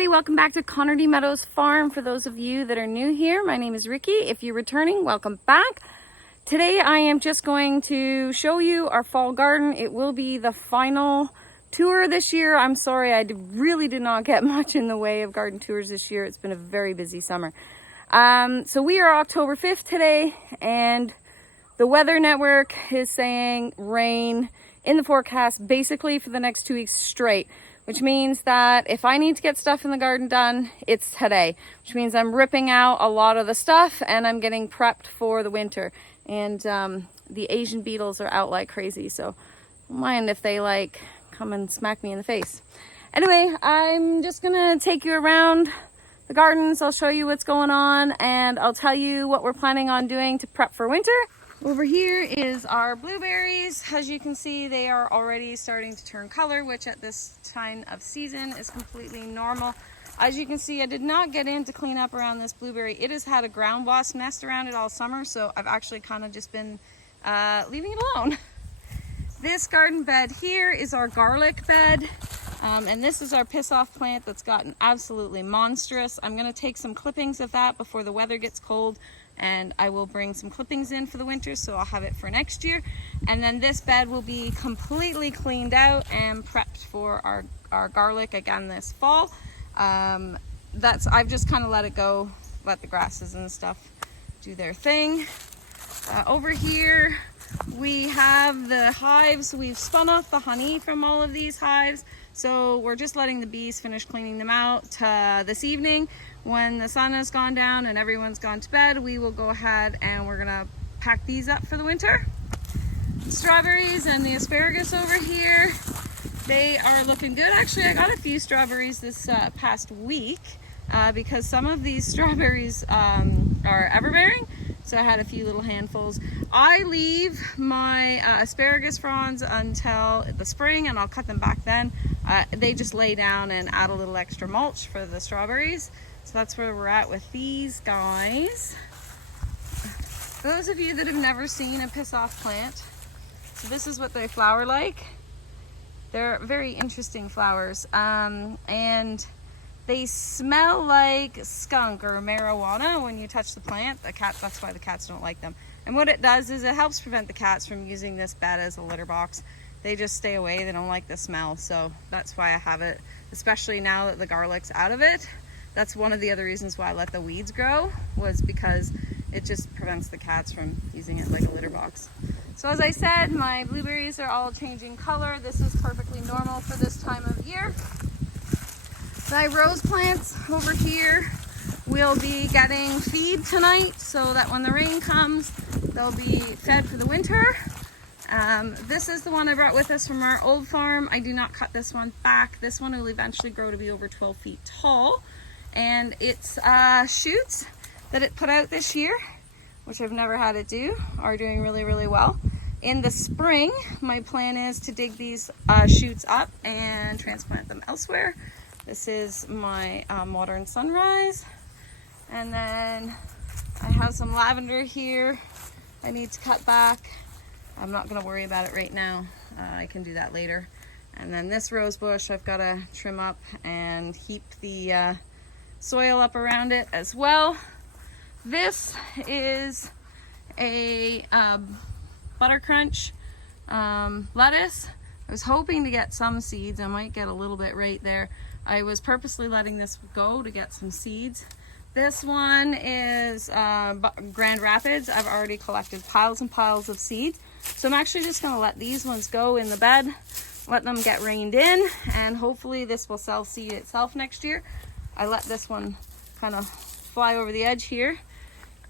everybody, welcome back to Connerty Meadows Farm. For those of you that are new here, my name is Ricky. If you're returning, welcome back. Today I am just going to show you our fall garden. It will be the final tour this year. I'm sorry, really did not get much in the way of garden tours this year. It's been a very busy summer. So we are October 5th today, and the Weather Network is saying rain in the forecast basically for the next 2 weeks straight, which means that if I need to get stuff in the garden done, it's today, which means I'm ripping out a lot of the stuff and I'm getting prepped for the winter. And the Asian beetles are out like crazy, so don't mind if they like come and smack me in the face. Anyway, I'm just gonna take you around the gardens. I'll show you what's going on and I'll tell you what we're planning on doing to prep for winter. Over here is our blueberries. As you can see, they are already starting to turn color, which at this time of season is completely normal. As you can see, I did not get in to clean up around this blueberry. It has had a ground wasp nest around it all summer, so I've actually kind of just been leaving it alone. This garden bed here is our garlic bed, and this is our piss off plant that's gotten absolutely monstrous. I'm going to take some clippings of that before the weather gets cold, and I will bring some clippings in for the winter, so I'll have it for next year. And then this bed will be completely cleaned out and prepped for our garlic again this fall. I've just kind of let it go, let the grasses and stuff do their thing. Over here we have the hives. We've spun off the honey from all of these hives, so we're just letting the bees finish cleaning them out this evening. When the sun has gone down and everyone's gone to bed, we will go ahead and we're gonna pack these up for the winter. Strawberries and the asparagus over here, they are looking good. Actually, I got a few strawberries this past week because some of these strawberries are everbearing, so I had a few little handfuls. I leave my asparagus fronds until the spring and I'll cut them back then. They just lay down and add a little extra mulch for the strawberries. So that's where we're at with these guys. For those of you that have never seen a piss off plant, so this is what they flower like. They're very interesting flowers, and they smell like skunk or marijuana when you touch the plant. That's why the cats don't like them. And what it does is it helps prevent the cats from using this bed as a litter box. They just stay away. They don't like the smell, so that's why I have it, especially now that the garlic's out of it. That's one of the other reasons why I let the weeds grow, was because it just prevents the cats from using it like a litter box. So as I said, my blueberries are all changing color. This is perfectly normal for this time of year. My rose plants over here will be getting feed tonight so that when the rain comes, they'll be fed for the winter. This is the one I brought with us from our old farm. I do not cut this one back. This one will eventually grow to be over 12 feet tall. And it's shoots that it put out this year, which I've never had it do, are doing really, really well. In the spring, my plan is to dig these shoots up and transplant them elsewhere. This is my modern sunrise. And then I have some lavender here I need to cut back. I'm not going to worry about it right now. I can do that later. And then this rose bush I've got to trim up and heap the soil up around it as well. This is a butter crunch lettuce. I was hoping to get some seeds. I might get a little bit right there. I was purposely letting this go to get some seeds. This one is Grand Rapids. I've already collected piles and piles of seeds, so I'm actually just going to let these ones go in the bed, let them get rained in, and hopefully this will self-seed itself next year. I let this one kind of fly over the edge here.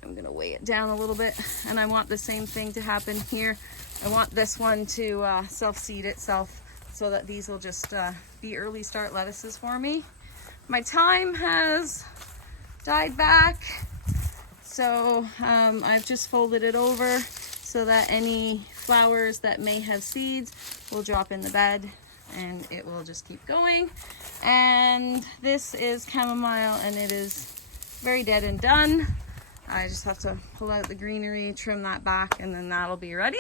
I'm going to weigh it down a little bit, and I want the same thing to happen here. I want this one to self-seed itself so that these will just be early start lettuces for me. My thyme has died back, so I've just folded it over so that any flowers that may have seeds will drop in the bed and it will just keep going. And this is chamomile, and it is very dead and done. I just have to pull out the greenery, trim that back, and then that'll be ready.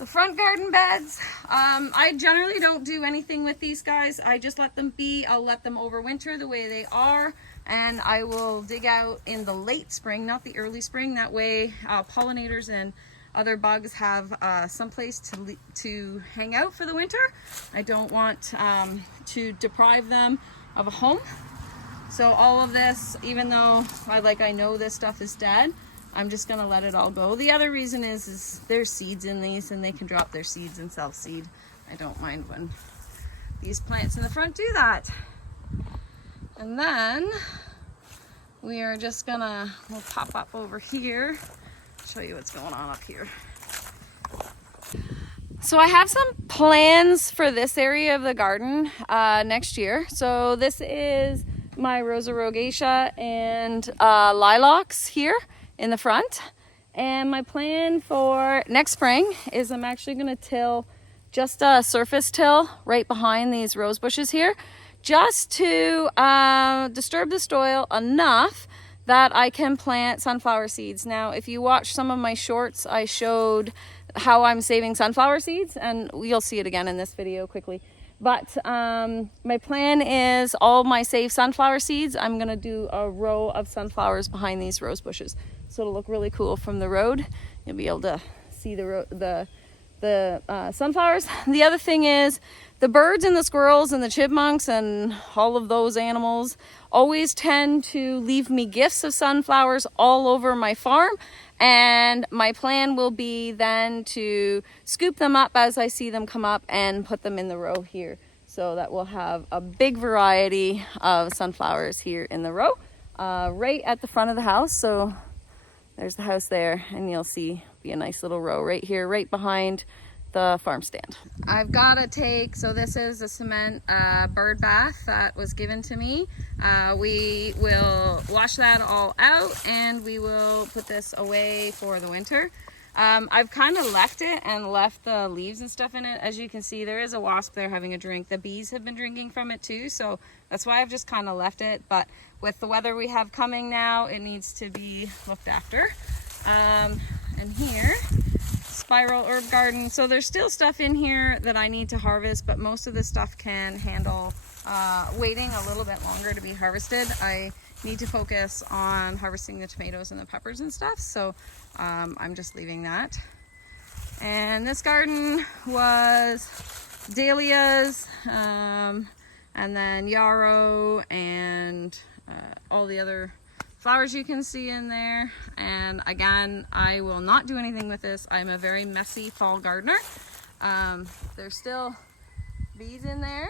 The front garden beds, I generally don't do anything with these guys. I just let them be. I'll let them overwinter the way they are, and I will dig out in the late spring, not the early spring. That way pollinators and other bugs have some place to hang out for the winter. I don't want to deprive them of a home. So all of this, even though I know this stuff is dead, I'm just gonna let it all go. The other reason is there's seeds in these and they can drop their seeds and self-seed. I don't mind when these plants in the front do that. And then we are just we'll pop up over here, show you what's going on up here. So I have some plans for this area of the garden next year. So this is my Rosa rosacea and lilacs here in the front, and my plan for next spring is I'm actually going to till just a surface till right behind these rose bushes here, just to disturb the soil enough that I can plant sunflower seeds. Now if you watch some of my shorts, I showed how I'm saving sunflower seeds, and you'll see it again in this video quickly. But my plan is all my saved sunflower seeds, I'm going to do a row of sunflowers behind these rose bushes. So it'll look really cool from the road. You'll be able to see the sunflowers. The other thing is the birds and the squirrels and the chipmunks and all of those animals always tend to leave me gifts of sunflowers all over my farm. And my plan will be then to scoop them up as I see them come up and put them in the row here. So that we'll have a big variety of sunflowers here in the row, right at the front of the house. So there's the house there, and you'll see be a nice little row right here, right behind the farm stand. I've got to take, so this is a cement bird bath that was given to me. We will wash that all out and we will put this away for the winter. I've kind of left it and left the leaves and stuff in it. As you can see, there is a wasp there having a drink. The bees have been drinking from it too, so that's why I've just kind of left it. But with the weather we have coming now, it needs to be looked after. And here, spiral herb garden. So there's still stuff in here that I need to harvest, but most of this stuff can handle waiting a little bit longer to be harvested. I need to focus on harvesting the tomatoes and the peppers and stuff, so I'm just leaving that. And this garden was dahlias, and then yarrow, and all the other flowers you can see in there. And again, I will not do anything with this. I'm a very messy fall gardener. There's still bees in there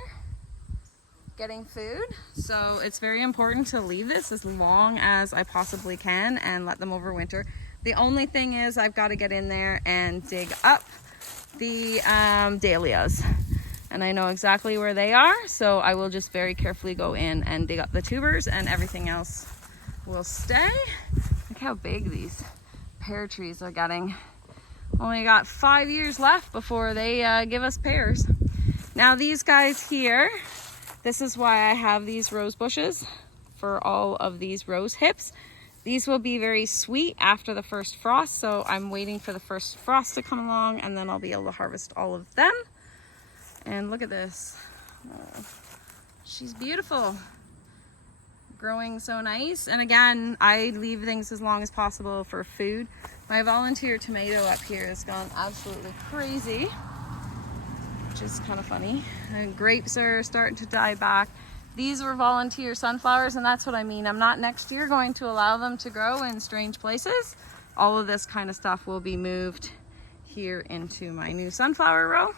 getting food, so it's very important to leave this as long as I possibly can and let them overwinter. The only thing is I've got to get in there and dig up the dahlias, and I know exactly where they are, so I will just very carefully go in and dig up the tubers, and everything else will stay. Look how big these pear trees are getting. Only got 5 years left before they give us pears. Now these guys here, this is why I have these rose bushes for all of these rose hips. These will be very sweet after the first frost, so I'm waiting for the first frost to come along, and then I'll be able to harvest all of them. And look at this. Oh, she's beautiful. Growing so nice. And again, I leave things as long as possible for food. My volunteer tomato up here has gone absolutely crazy, which is kind of funny. And grapes are starting to die back. These were volunteer sunflowers, and that's what I mean. I'm not next year going to allow them to grow in strange places. All of this kind of stuff will be moved here into my new sunflower row.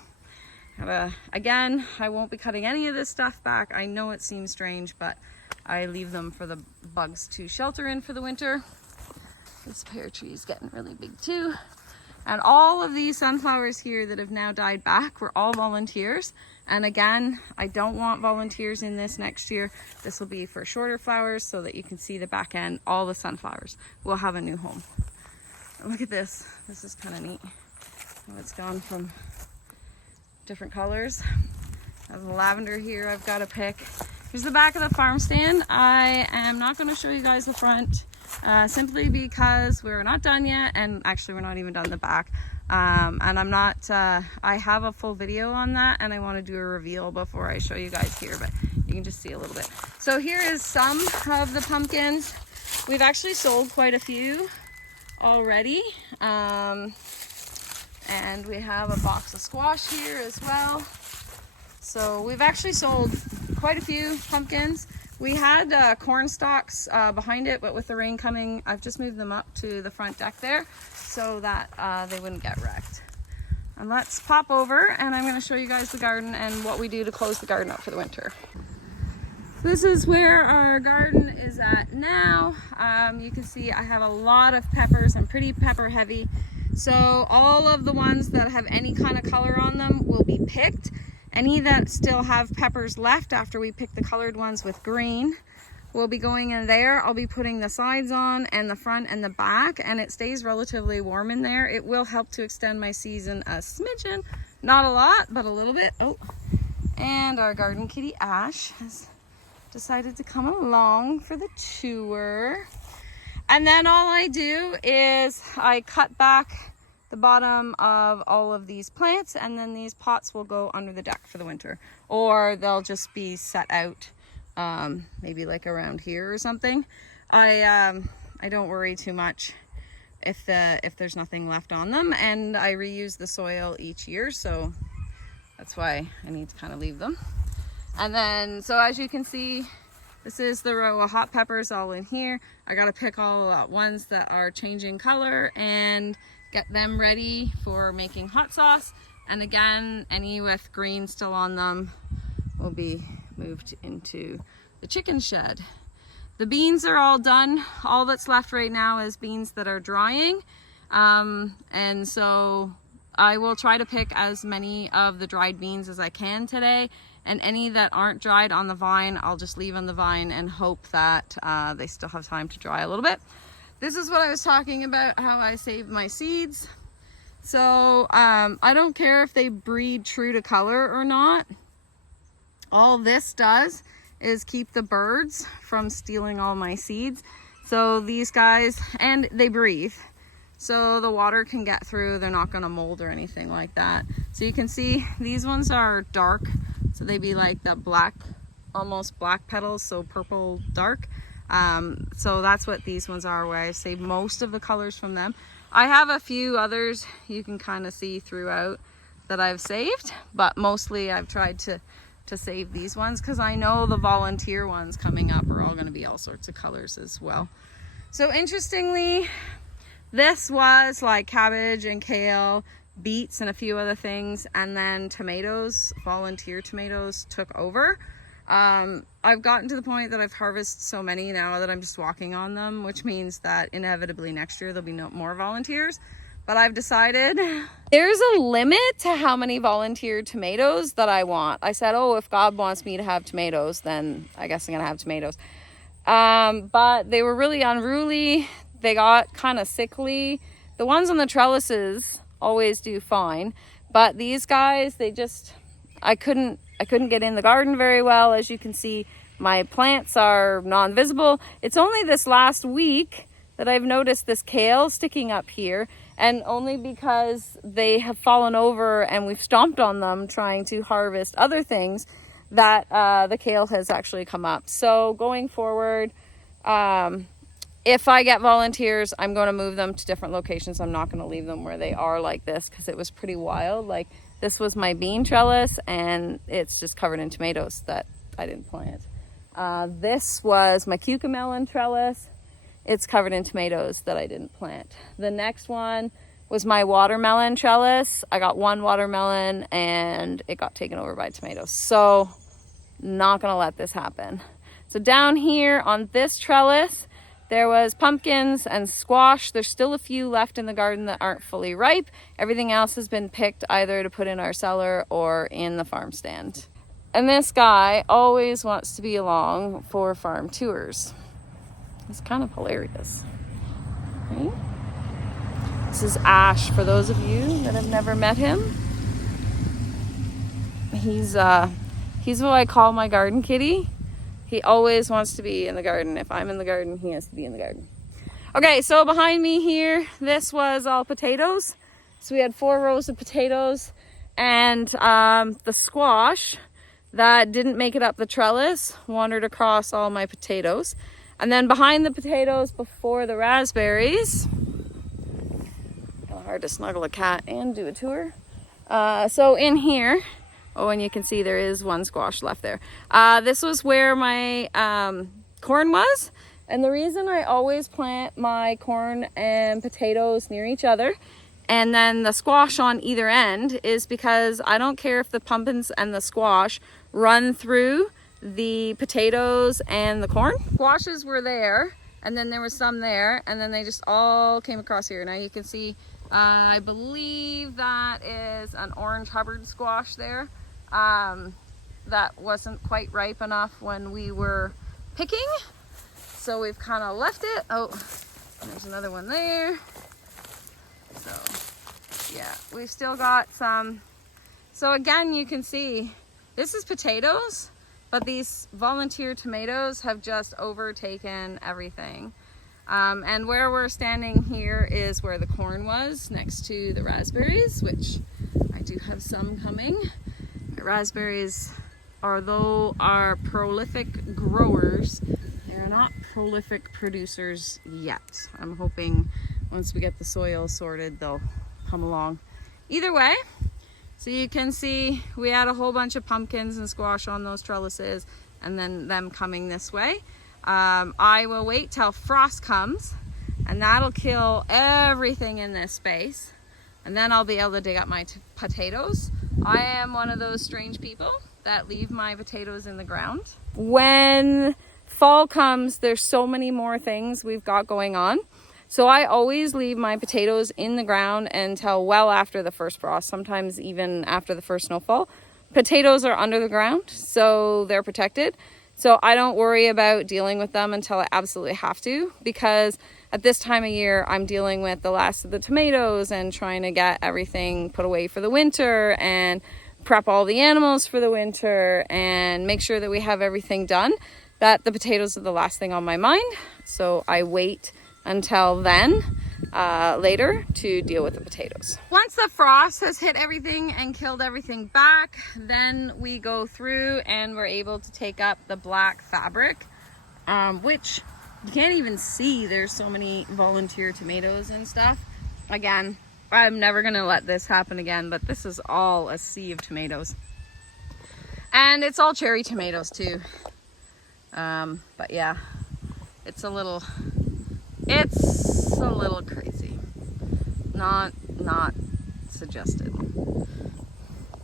Again, I won't be cutting any of this stuff back. I know it seems strange, but I leave them for the bugs to shelter in for the winter. This pear tree is getting really big too. And all of these sunflowers here that have now died back were all volunteers. And again, I don't want volunteers in this next year. This will be for shorter flowers so that you can see the back end. All the sunflowers will have a new home. And look at this. This is kind of neat. Oh, it's gone from different colors. I have the lavender here I've got to pick. Here's the back of the farm stand. I am not going to show you guys the front simply because we're not done yet, and actually we're not even done the back. And I'm not, I have a full video on that, and I want to do a reveal before I show you guys here, but you can just see a little bit. So here is some of the pumpkins. We've actually sold quite a few already. And we have a box of squash here as well. So we've actually sold quite a few pumpkins. We had corn stalks behind it, but with the rain coming, I've just moved them up to the front deck there so that they wouldn't get wrecked. And let's pop over, and I'm going to show you guys the garden and what we do to close the garden up for the winter. This is where our garden is at now. You can see I have a lot of peppers. I'm pretty pepper heavy. So all of the ones that have any kind of color on them will be picked. Any that still have peppers left after we pick the colored ones with green will be going in there. I'll be putting the sides on and the front and the back, and it stays relatively warm in there. It will help to extend my season a smidgen. Not a lot, but a little bit. Oh, and our garden kitty Ash has decided to come along for the tour. And then all I do is I cut back the bottom of all of these plants, and then these pots will go under the deck for the winter, or they'll just be set out maybe like around here or something. I don't worry too much if there's nothing left on them, and I reuse the soil each year, so that's why I need to kind of leave them. And then, so as you can see, this is the row of hot peppers all in here. I got to pick all ones that are changing color and get them ready for making hot sauce. And again, any with green still on them will be moved into the chicken shed. The beans are all done. All that's left right now is beans that are drying. And so I will try to pick as many of the dried beans as I can today. And any that aren't dried on the vine, I'll just leave on the vine and hope that they still have time to dry a little bit. This is what I was talking about, how I save my seeds. So I don't care if they breed true to color or not. All this does is keep the birds from stealing all my seeds. So these guys, and they breathe. So the water can get through, they're not gonna mold or anything like that. So you can see these ones are dark. So they be like the black, almost black petals, so purple dark. So that's what these ones are, where I save most of the colors from them. I have a few others you can kind of see throughout that I've saved, but mostly I've tried to save these ones because I know the volunteer ones coming up are all going to be all sorts of colors as well. So interestingly, this was like cabbage and kale, beets and a few other things, and then tomatoes, volunteer tomatoes took over. I've gotten to the point that I've harvested so many now that I'm just walking on them, which means that inevitably next year there'll be no more volunteers. But I've decided there's a limit to how many volunteer tomatoes that I want. I said, oh, if God wants me to have tomatoes, then I guess I'm gonna have tomatoes. But they were really unruly. They got kind of sickly. The ones on the trellises always do fine, but these guys, they just, I couldn't get in the garden very well. As you can see, my plants are non-visible. It's only this last week that I've noticed this kale sticking up here, and only because they have fallen over and we've stomped on them trying to harvest other things that the kale has actually come up. So going forward, if I get volunteers, I'm going to move them to different locations. I'm not going to leave them where they are like this, because it was pretty wild. Like, this was my bean trellis and it's just covered in tomatoes that I didn't plant. This was my cucamelon trellis. It's covered in tomatoes that I didn't plant. The next one was my watermelon trellis. I got one watermelon and it got taken over by tomatoes. So not gonna let this happen. So down here on this trellis, there was pumpkins and squash. There's still a few left in the garden that aren't fully ripe. Everything else has been picked either to put in our cellar or in the farm stand. And this guy always wants to be along for farm tours. It's kind of hilarious. Right? This is Ash, for those of you that have never met him. He's what I call my garden kitty. He always wants to be in the garden. If I'm in the garden, he has to be in the garden. Okay, so behind me here, this was all potatoes. So we had 4 rows of potatoes, and the squash that didn't make it up the trellis wandered across all my potatoes. And then behind the potatoes, before the raspberries, hard to snuggle a cat and do a tour. So in here, oh, and you can see there is 1 squash left there. This was where my corn was. And the reason I always plant my corn and potatoes near each other and then the squash on either end is because I don't care if the pumpkins and the squash run through the potatoes and the corn. Squashes were there, and then there was some there, and then they just all came across here. Now you can see, I believe that is an orange Hubbard squash there. That wasn't quite ripe enough when we were picking, so we've kind of left it. Oh, there's another one there. So yeah, we've still got some. So again, you can see this is potatoes, but these volunteer tomatoes have just overtaken everything. And where we're standing here is where the corn was, next to the raspberries, which I do have some coming. The raspberries, although are prolific growers, they're not prolific producers yet. I'm hoping once we get the soil sorted, they'll come along. Either way, so you can see we had a whole bunch of pumpkins and squash on those trellises, and then them coming this way. I will wait till frost comes, and that'll kill everything in this space, and then I'll be able to dig up my potatoes. I am one of those strange people that leave my potatoes in the ground. When fall comes, there's so many more things we've got going on. So I always leave my potatoes in the ground until well after the first frost, sometimes even after the first snowfall. Potatoes are under the ground, so they're protected. So I don't worry about dealing with them until I absolutely have to, because at this time of year, I'm dealing with the last of the tomatoes and trying to get everything put away for the winter and prep all the animals for the winter and make sure that we have everything done. That the potatoes are the last thing on my mind. So I wait until then, later, to deal with the potatoes. Once the frost has hit everything and killed everything back, then we go through and we're able to take up the black fabric, which you can't even see. There's so many volunteer tomatoes and stuff. Again, I'm never gonna let this happen again, but this is all a sea of tomatoes. And it's all cherry tomatoes too. But yeah, it's a little crazy. Not suggested.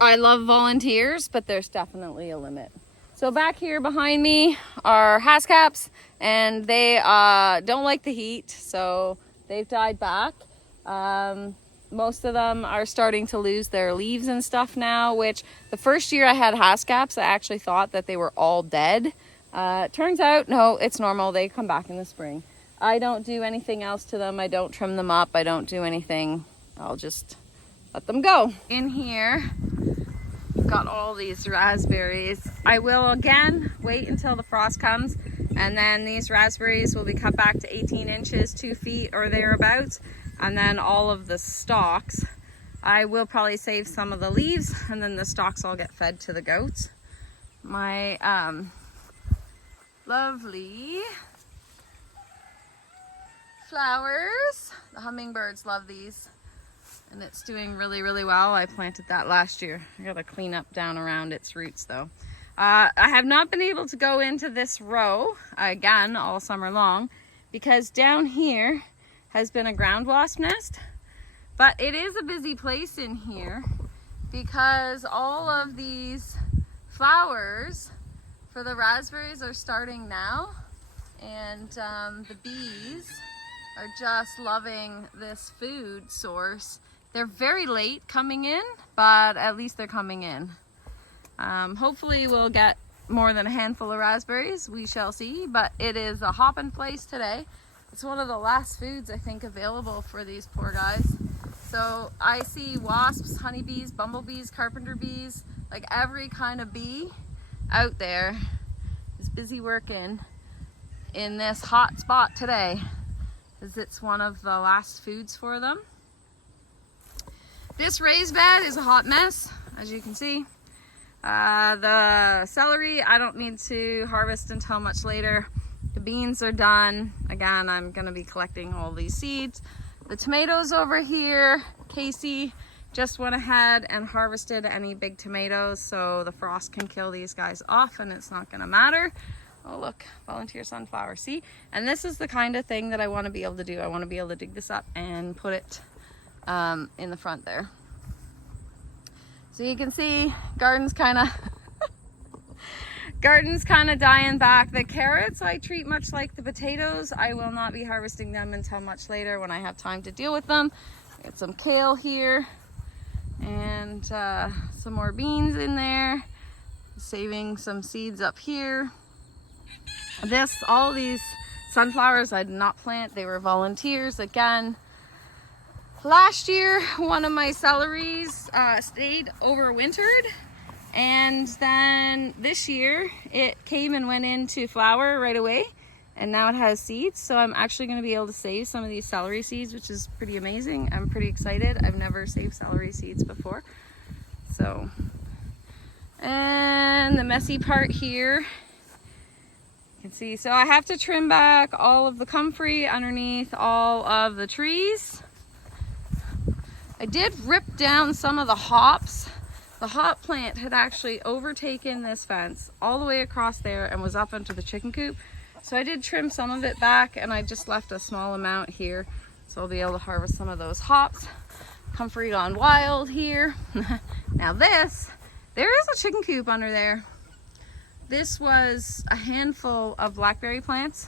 I love volunteers, but there's definitely a limit. So back here behind me are haskaps, and they don't like the heat, so they've died back. Most of them are starting to lose their leaves and stuff now, which the first year I had haskaps, I actually thought that they were all dead. Turns out, no, it's normal. They come back in the spring. I don't do anything else to them. I don't trim them up. I don't do anything. I'll just let them go. In here, we've got all these raspberries. I will again wait until the frost comes, and then these raspberries will be cut back to 18 inches, 2 feet or thereabouts, and then all of the stalks. I will probably save some of the leaves, and then the stalks all get fed to the goats. My lovely flowers. The hummingbirds love these, and it's doing really, really well. I planted that last year. I gotta clean up down around its roots though. I have not been able to go into this row again all summer long because down here has been a ground wasp nest, but it is a busy place in here because all of these flowers for the raspberries are starting now, and the bees are just loving this food source. They're very late coming in, but at least they're coming in. Hopefully we'll get more than a handful of raspberries. We shall see, but it is a hopping place today. It's one of the last foods I think available for these poor guys. So I see wasps, honeybees, bumblebees, carpenter bees, like every kind of bee out there is busy working in this hot spot today, as it's one of the last foods for them. This raised bed is a hot mess, as you can see. The celery I don't need to harvest until much later. The beans are done. Again, I'm gonna be collecting all these seeds. The tomatoes over here, Casey just went ahead and harvested any big tomatoes so the frost can kill these guys off and it's not gonna matter. Oh look, volunteer sunflower, see? And this is the kind of thing that I wanna be able to do. I wanna be able to dig this up and put it in the front there. So you can see garden's kind of dying back. The carrots I treat much like the potatoes. I will not be harvesting them until much later when I have time to deal with them. Got some kale here and some more beans in there. Saving some seeds up here. All these sunflowers I did not plant. They were volunteers again. Last year, one of my celeries stayed overwintered, and then this year it came and went into flower right away, and now it has seeds. So I'm actually going to be able to save some of these celery seeds, which is pretty amazing. I'm pretty excited. I've never saved celery seeds before. So, and the messy part here, you can see. So I have to trim back all of the comfrey underneath all of the trees. I did rip down some of the hops. The hop plant had actually overtaken this fence all the way across there and was up into the chicken coop. So I did trim some of it back and I just left a small amount here. So I'll be able to harvest some of those hops. Comfrey gone wild here. Now there is a chicken coop under there. This was a handful of blackberry plants.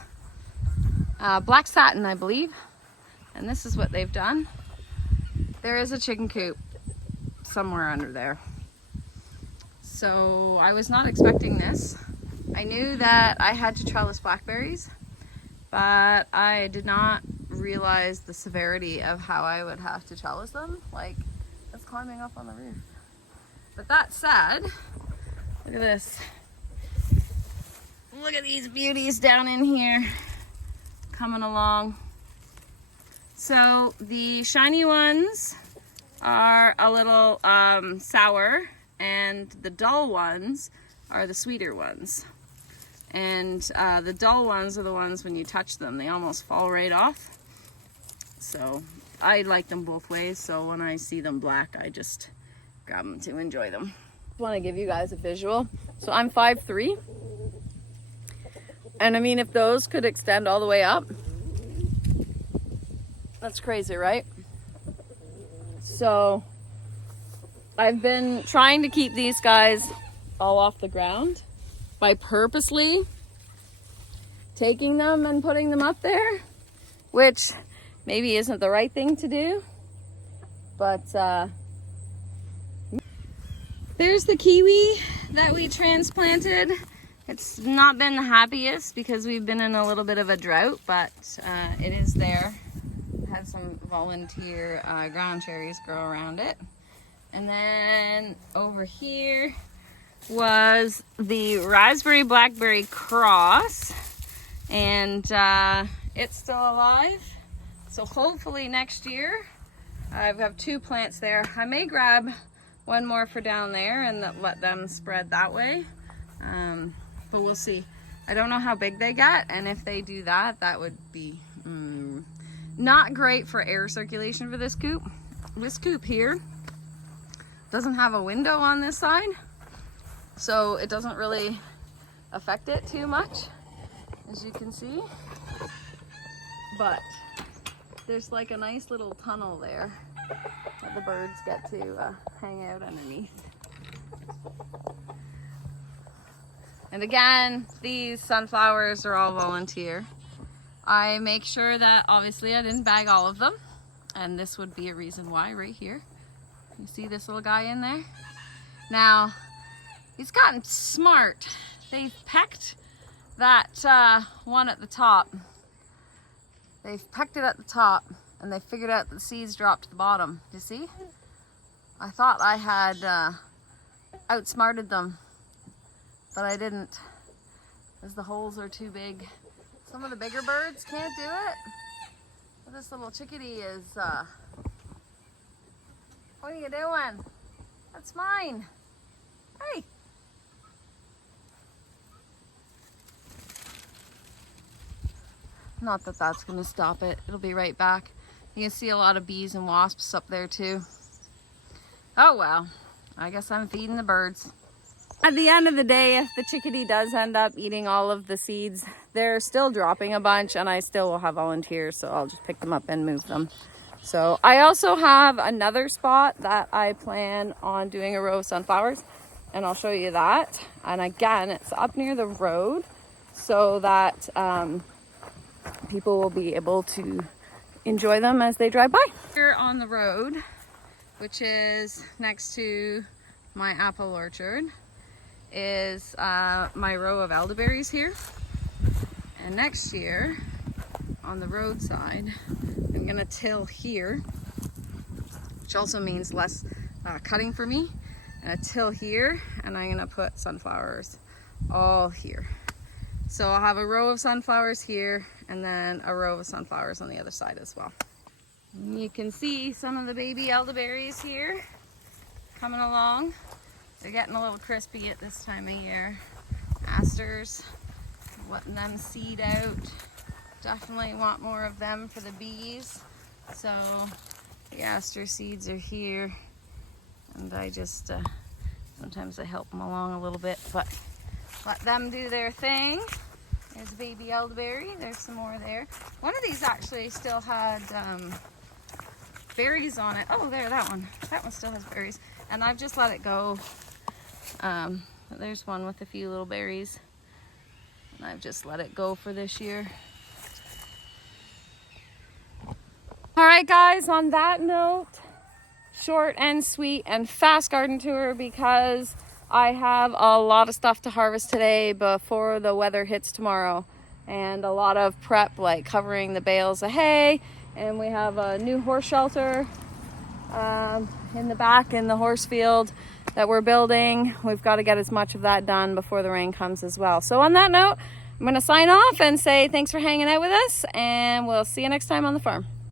Black satin, I believe. And this is what they've done. There is a chicken coop somewhere under there. So I was not expecting this. I knew that I had to trellis blackberries, but I did not realize the severity of how I would have to trellis them. Like, it's climbing up on the roof. But that said, look at this. Look at these beauties down in here coming along. So the shiny ones are a little sour, and the dull ones are the sweeter ones. And the dull ones are the ones when you touch them, they almost fall right off. So I like them both ways, so when I see them black, I just grab them to enjoy them. I want to give you guys a visual. So I'm 5'3", and I mean, if those could extend all the way up, that's crazy, right? So I've been trying to keep these guys all off the ground by purposely taking them and putting them up there, which maybe isn't the right thing to do, but there's the kiwi that we transplanted. It's not been the happiest because we've been in a little bit of a drought, but it is there. Had some volunteer ground cherries grow around it. And then over here was the raspberry blackberry cross, and it's still alive. So hopefully next year, I've got 2 plants there. I may grab one more for down there and let them spread that way, but we'll see. I don't know how big they get, and if they do that, that would be not great for air circulation for this coop. This coop here doesn't have a window on this side, so it doesn't really affect it too much, as you can see. But there's like a nice little tunnel there that the birds get to hang out underneath. And again, these sunflowers are all volunteer. I make sure that obviously I didn't bag all of them, and this would be a reason why right here. You see this little guy in there? Now, he's gotten smart. They've pecked that one at the top. They've pecked it at the top, and they figured out that the seeds dropped to the bottom. You see? I thought I had outsmarted them, but I didn't, as the holes are too big. Some of the bigger birds can't do it, but this little chickadee is What are you doing? That's mine. Hey. Not that that's gonna stop it. It'll be right back. You can see a lot of bees and wasps up there too. Oh well, I guess I'm feeding the birds. At the end of the day, if the chickadee does end up eating all of the seeds, they're still dropping a bunch and I still will have volunteers, so I'll just pick them up and move them. So I also have another spot that I plan on doing a row of sunflowers, and I'll show you that. And again, it's up near the road so that people will be able to enjoy them as they drive by. Here on the road, which is next to my apple orchard, is my row of elderberries here. And next year on the roadside, I'm gonna till here, which also means less cutting for me. I'm gonna till here and I'm gonna put sunflowers all here. So I'll have a row of sunflowers here and then a row of sunflowers on the other side as well. And you can see some of the baby elderberries here coming along. They're getting a little crispy at this time of year. Asters, letting them seed out. Definitely want more of them for the bees. So the aster seeds are here. And I just, sometimes I help them along a little bit, but let them do their thing. There's baby elderberry. There's some more there. One of these actually still had berries on it. Oh, there, that one. That one still has berries. And I've just let it go. There's one with a few little berries. And I've just let it go for this year. All right, guys, on that note, short and sweet and fast garden tour because I have a lot of stuff to harvest today before the weather hits tomorrow. And a lot of prep, like covering the bales of hay. And we have a new horse shelter in the back in the horse field that we're building. We've got to get as much of that done before the rain comes as well. So on that note, I'm going to sign off and say thanks for hanging out with us, and we'll see you next time on the farm.